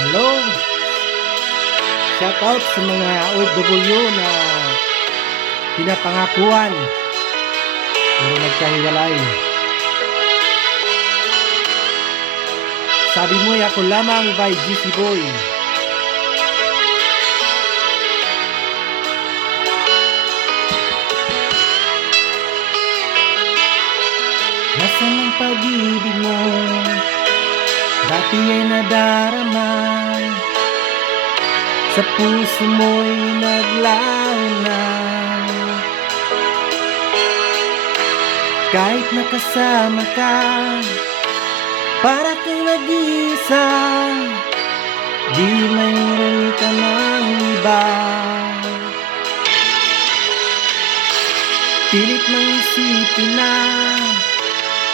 Hello! Shout out sa mga OFW na pinapangakuan pero nagkahiwalay. Sabi mo ako lamang by GC Boy. Nasaan ang pag-ibig mo? Dati ay nadarama, sa puso mo'y naglaho na. Kahit nakasama ka, para kang nag-iisa, di mayroon ka ng iba. Pilit mang isipin na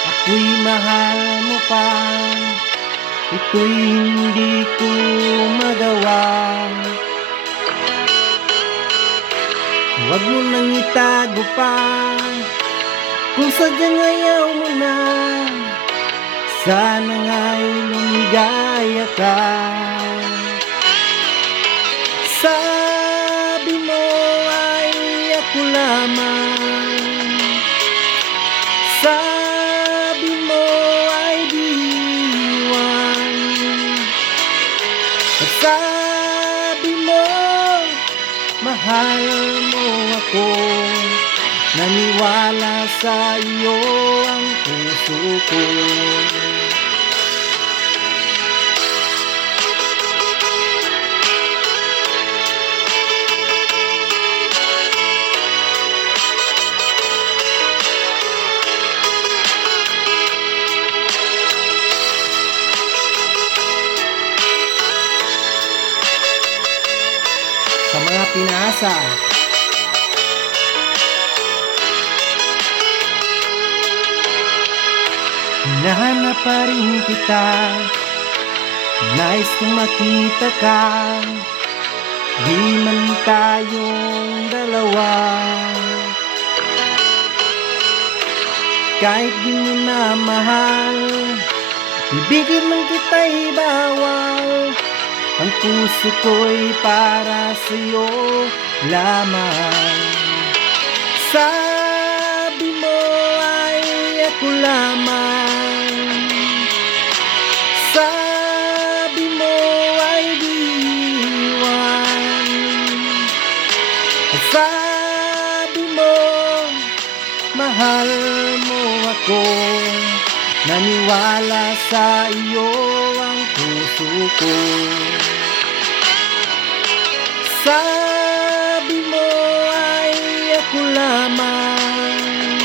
ako'y mahal mo pa, ito'y hindi ko magawa. Huwag mo nang itago pa, kung sadyang ayaw mo na, sana nga'y lumigaya ka. Sabi mo ay ako lamang, sabi mo ay diwan, at sabi mo mahal mo ako. Naniwala sa iyo ang puso ko. Sa mga pinaasa, hinahanap pa rin kita, nais kong makita ka, di man tayong dalawa. Kahit di mo na mahal, ibigin man kita'y bawal, ang puso ko'y para sa'yo lamang. Sabi mo ay ako lamang, sabi mo ay diwan, sabi mo mahal mo ako. Naniwala sa iyo ang puso ko. Sabi mo ay ako lamang,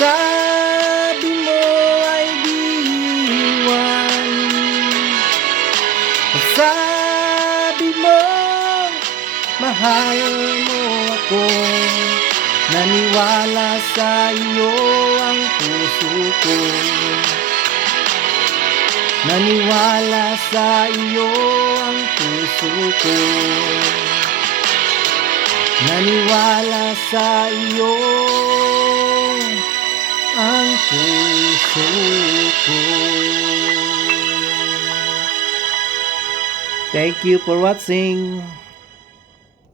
sabi mo ay diwan, sabi mo mahal mo ako. Naniwala sa iyo ang puso ko. Naniwala sa iyo ang puso ko. Naniwala sa iyo ang puso ko. Thank you for watching.